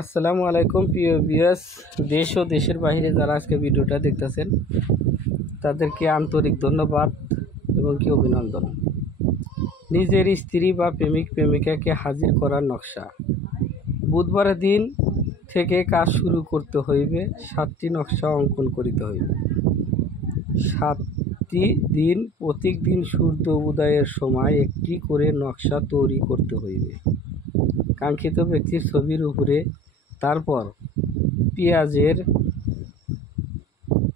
আসসালামু আলাইকুম প্রিয় ভিউয়ার্স, দেশ ও দেশের বাইরে যারা আজকে ভিডিওটা দেখতেছেন তাদেরকে আন্তরিক ধন্যবাদ এবং কি অভিনন্দন। নিজের স্ত্রী বা প্রেমিক প্রেমিকাকে হাজির করার নকশা। বুধবারের দিন থেকে কাজ শুরু করতে হইবে। 7টি নকশা অঙ্কন করিতে হইবে। 7টি দিন প্রত্যেক দিন সূর্য উদয়ের সময় একটি করে নকশা তৈরি করতে হইবে। কাঙ্ক্ষিত ব্যক্তির ছবির উপরে তারপর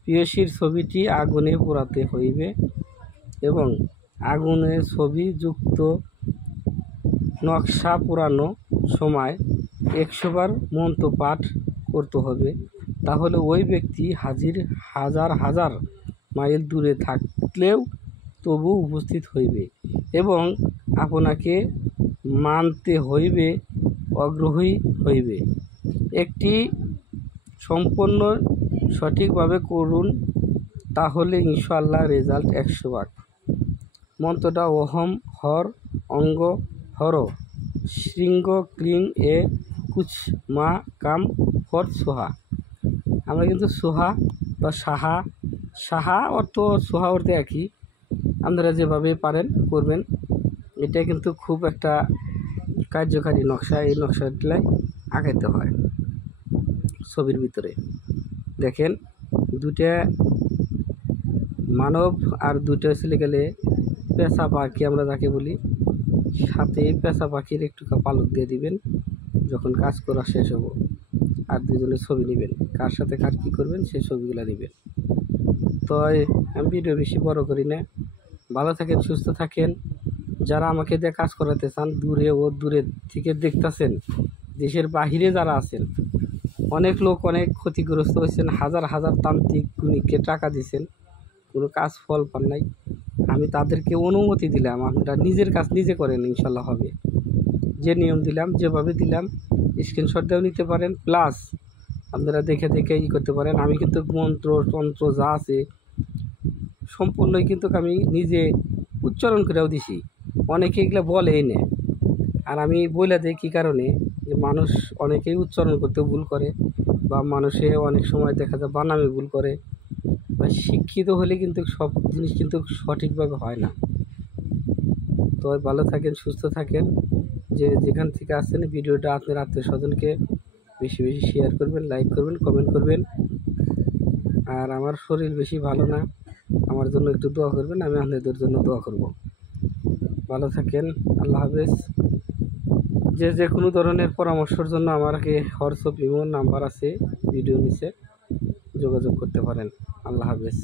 প্রেয়সীর ছবিটি আগুনে পোড়াতে হইবে এবং আগুনে ছবি যুক্ত নকশা পোড়ানো সময় 100 বার মন্ত্র পাঠ করতে হবে। তাহলে ওই ব্যক্তি হাজার হাজার মাইল দূরে থাকলেও তবু উপস্থিত হইবে এবং আপনাকে মানতে হইবে, আগ্রহী হইবে। একটি সম্পূর্ণ সঠিকভাবে করুন, তাহলে ইনশাআল্লাহ রেজাল্ট 100 ভাগ। মন্ত্রটা ওহম হর অঙ্গ হর শৃঙ্গ ক্লিং এ কুচ মা কাম ফর সোহা। আমরা কিন্তু সোহা বা সাহা অর্থ সোহা অর্থে একই, আপনারা যেভাবে পারেন করবেন। এটা কিন্তু খুব একটা কার্যকারী নকশা। এই নকশাটাই আঁকাইতে হয় ছবির ভিতরে। দেখেন, দুটা মানব আর দুটো ছেলে গেলে পেঁচা পাখি আমরা যাকে বলি, সাথে পেঁচা পাখির একটু পালক দিয়ে দিবেন যখন কাজ করা শেষ হব। আর দুজনের ছবি নেবেন, কার সাথে কার কী করবেন সেই ছবিগুলো নেবেন। তো আমি ভিডিও বেশি বড় করি না। ভালো থাকেন, সুস্থ থাকেন। যারা আমাকে দিয়ে কাজ করাতে চান, দূরে থেকে দেখতেছেন, দেশের বাহিরে যারা আছেন, অনেক লোক অনেক ক্ষতিগ্রস্ত হয়েছেন, হাজার হাজার তান্ত্রিক গুণিককে টাকা দিয়েছেন, কোনো কাজ ফল পান নাই। আমি তাদেরকে অনুমতি দিলাম, আপনারা নিজের কাজ নিজে করেন, ইনশাল্লাহ হবে। যে নিয়ম দিলাম, যেভাবে দিলাম, স্ক্রিনশট দিয়েও নিতে পারেন, প্লাস আপনারা দেখে করতে পারেন। আমি কিন্তু তন্ত্র যা আছে সম্পূর্ণই কিন্তু আমি নিজে উচ্চারণ করেও দিছি। অনেকে এগুলো বলেই না, আর আমি বলে দিই কী কারণে, যে মানুষ অনেকেই উচ্চারণ করতে ভুল করে, বা মানুষে অনেক সময় দেখা যায় বানামে ভুল করে, বা শিক্ষিত হলে কিন্তু সব জিনিস কিন্তু সঠিকভাবে হয় না। তো ভালো থাকেন, সুস্থ থাকেন। যেখান থেকে আসছেন ভিডিওটা আপনার আত্মীয় স্বজনকে বেশি বেশি শেয়ার করবেন, লাইক করবেন, কমেন্ট করবেন। আর আমার শরীর বেশি ভালো না, আমার জন্য একটু দোয়া করবেন, আমি আপনাদের জন্য দোয়া করব। ভালো থাকেন, আল্লাহ হাফেজ। যে কোনো ধরনের পরামর্শের জন্য আমাকে হোয়াটসঅ্যাপ ইমো নাম্বার আছে ভিডিও নিচে, যোগাযোগ করতে পারেন। আল্লাহ হাফেজ।